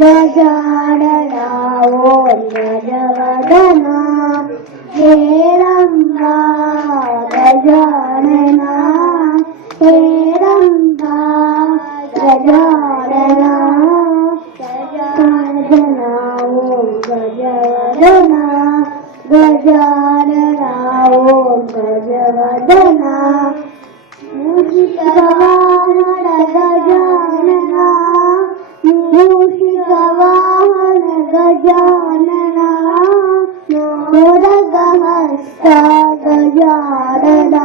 ಗಜಾನನ ಓಂ ಗಜವದನ ಹೇರಂಬ ಗಜಾನನ ಹೇರಂಬ ಗಜಾನನ ಗಜಾನನ ಓಂ ಗಜವದನ ಗಜಾನನ ಓಂ ಗಜವದನ ಮೂಷಿಕವಾಹನ ಗಜಾನನ ಮೂಷಿಕವಾಹನ ಗಜಾನನ ಮೋದಗಹಸ್ತ ಗಜಾನನ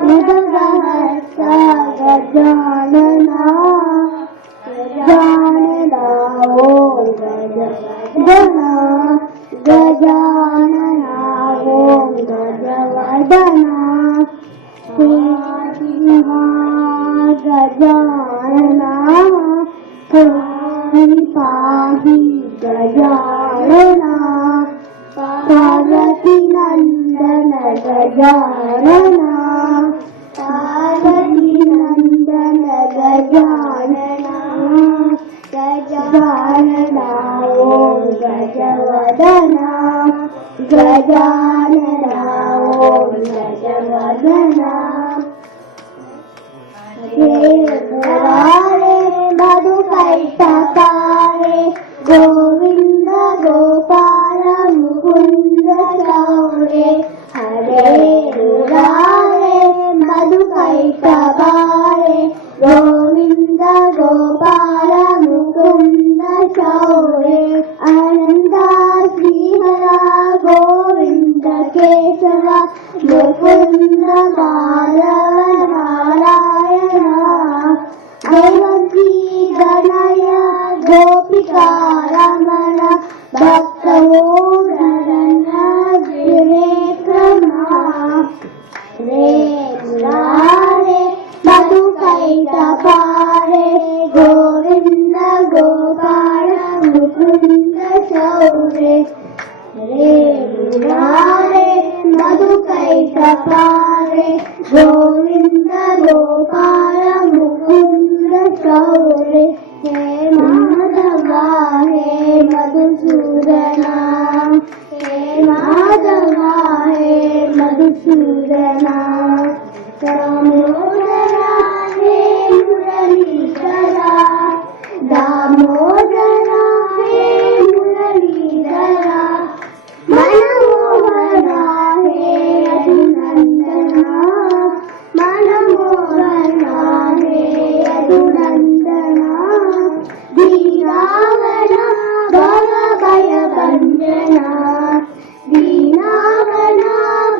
ಮೋದಗಹಸ್ತ ಗಜಾನನ ಗಜಾನನ ಓಂ ಗಜವದನ ಗಜಾನನ ಓಂ ಗಜವದನ ಗಜಾನನ ಪಾಹಿ ಗಜಾನನ ಪಾರ್ವತಿ ನಂದನ ಗಜಾನನ ಪಾರ್ವತಿ ನಂದನ ಗಜಾನನ ಗಜಾನನ ಓಂ ಗಜವದನ ಗಜಾನನ ಓಂ ಗಜವದನ ಮುರಾರೆ ಮಧುಕೈಟಕಾರೆ ಗೋವಿಂದ ಗೋಪಾಲ ಮುಕುಂದ ಚೌರೆ ಹರೇ ಮುರಾರೆ ಮಧುಕೈಟಕಾರೆ ಗೋವಿಂದ ಗೋಪಾಲ ಮುಕುಂದ ಚೌರೆ ಆನಂದ ಶ್ರೀಹರ ಗೋವಿಂದ ಕೇಶವ ಮುಕುಂದ ಮಾಧವ ನಾರಾಯಣ ದೇವಕೀ ಗಣಯ ಗೋಪಿಕಾ ರಮಣ ಭಕ್ತವೋರಣ ತ್ರಿವಿಕ್ರಮ ರೇ ಮುರಾರೆ ಮಧುಕೈಟಕಾರೆ ಗೋವಿಂದ ಗೋಪಾಲ ಮುಕುಂದ ಚೌರೆ ರೇ ಮುರಾರೆ ಮಧುಕೈಟಕಾರೆ ಗೋವಿಂದ ಗೋಪಾಲ ಮುಕುಂದ ಚೌರೆ ಹೇ ಮಾಧವ ಹೇ ಮಧುಸೂದನ ಹೇ ಮಾಧವ ಹೇ ಮಧುಸೂದನ ದಾಮೋದರ ಹೇ ಮುರಳೀಧರ ದಾಮೋದರ ಹೇ ಮುರಳೀಧರ ಮನಮೋಹನ ಹೇ ಅಭಿನಂದನ ಮನಮೋಹನ ಹೇ ಅಭಿನಂದನ ದೀನಾಗಣ ಭವ ಭಯ ಭಂಜನ ದೀನಾಗಣ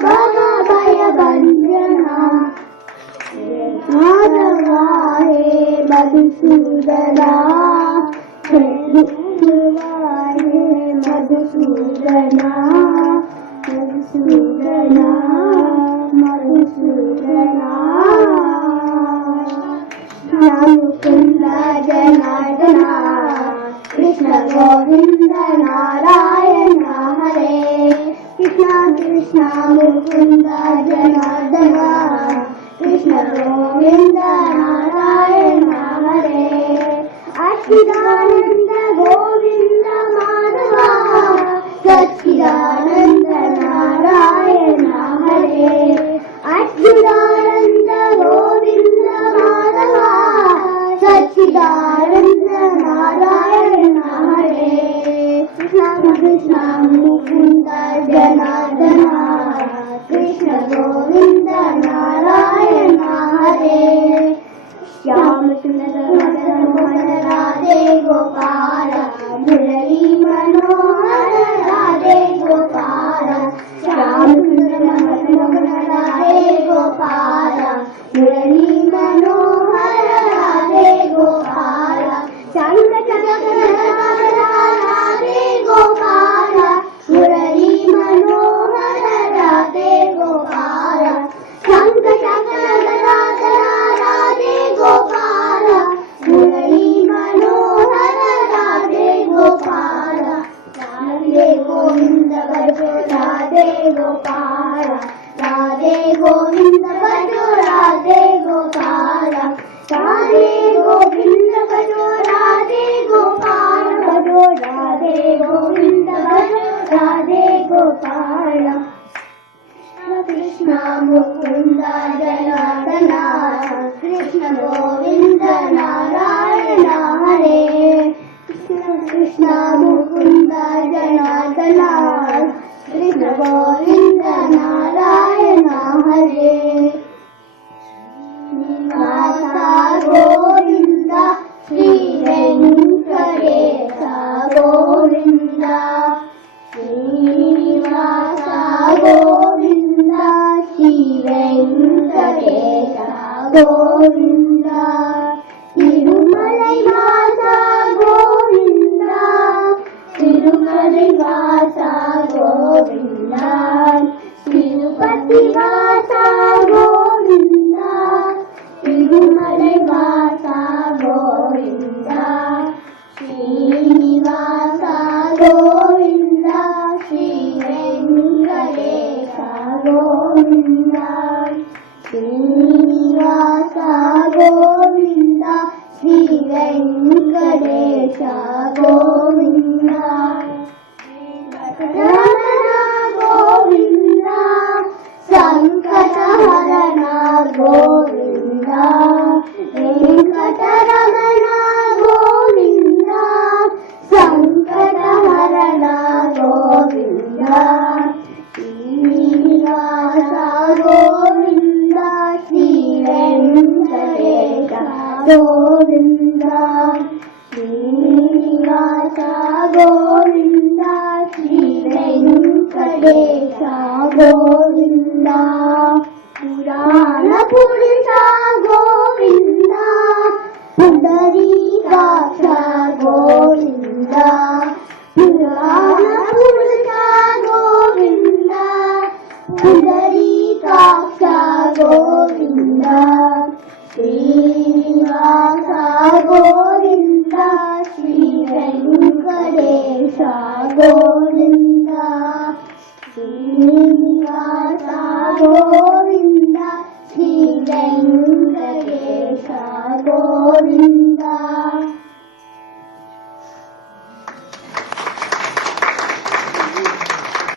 ಭವ ಭಯ ಭಂಜನ ಮಾಧವ ಹೇ ಮಧುಸೂದನ ಹೇ ಮಧುಸೂದನ ಮಧುಸೂದನ ಮಧುಸೂದನ ಮುಕುಂದ ಜನಾರ್ದನ ಕೃಷ್ಣ ಗೋವಿಂದ ನಾರಾಯಣ ಹರೇ ಕೃಷ್ಣ ಕೃಷ್ಣ ಮುಕುಂದ ಜನಾರ್ದನ ಕೃಷ್ಣ ಗೋವಿಂದ ನಾರಾಯಣ ಹರೇ ಅಚ್ಚಿದಾನಂದ ಗೋವಿಂದ ಮಾಧವ ಸಚ್ಚಿದಾನಂದ ನಾರಾಯಣ ಹರೇ ಅಚ್ಚಿದಾನಂದ ಗೋವಿಂದ ಮಾಧವ ಸಚ್ಚಿದಾನಂದ ನಾರಾಯಣ ಹರೇ ಕೃಷ್ಣ ಕೃಷ್ಣ ಮುಕುಂದ ಜನಾರ್ದನ ಕೃಷ್ಣ ಗೋವಿಂದ ನಾರಾಯಣ ಹರೇ ಶ್ಯಾಮ ಸುಂದರ ಮೋಹನ ರಾಧೆ ಗೋಪಾಲ ಮುರಳಿ ಮನೋಹರ ರಾಧೆ ಗೋಪಾಲ ಶ್ಯಾಮ ಸುಂದರ ಮೋಹನ ರಾಧೆ ಗೋಪಾಲ ಮುರಳಿ ಮನೋಹರ ರಾಧೆ ಗೋಪಾಲ ಚಂದ್ರ ಚಂದ್ರ ರಾಧೆ ಗೋಪಾಲ ಮುರಳಿ ಮನೋಹರ ರಾಧೆ ಗೋಪಾಲ ಶಂಕ ಶಂಕರ ರಾಧೆ ಗೋಪಾಲ ಮುರಳಿ ಮನೋಹರ ರಾಧೆ ಗೋಪಾಲ ರಾಧೆ ಗೋವಿಂದ ಭಜೋ ರಾಧೆ ಗೋಪಾಲ ರಾಧೆ ಗೋವಿಂದ ಭಜೋ ರಾಧೆ राधे गोपाल राधे गोविंद भजो राधे गोपाल भजो राधे गोविंद भजो राधे गोपाल कृष्ण मुकुंद जनार्दन कृष्ण गोविंद नारायण हरे कृष्ण मुकुंद जनार्दन कृष्ण गोविंद नारायण हरे श्रीनिवासा गोविंद श्री वेंकटेश गोविंद श्रीनिवासा गोविंद श्री वेंकटेश गोविंद तिरुमलै वासा गोविंद तिरुमलै वासा गोविंद तिरुपति वासा गोविंद तिरुमलै वासा गोविंद श्रीनिवासा गोविंद श्री वेंकटेश गोविंद श्रीनिवासा गोविंद श्री वेंकटेश गोविंद रमण गोविंद संकटहरण गोविंद वेंकटरमण गोविंद संकटहरण गोविंद श्रीनिवासा गोविंद श्री वेंकटेश गोविंद श्रीनिवासा गोविंद श्री वेंकटेश गोविंद पुराण पुरुष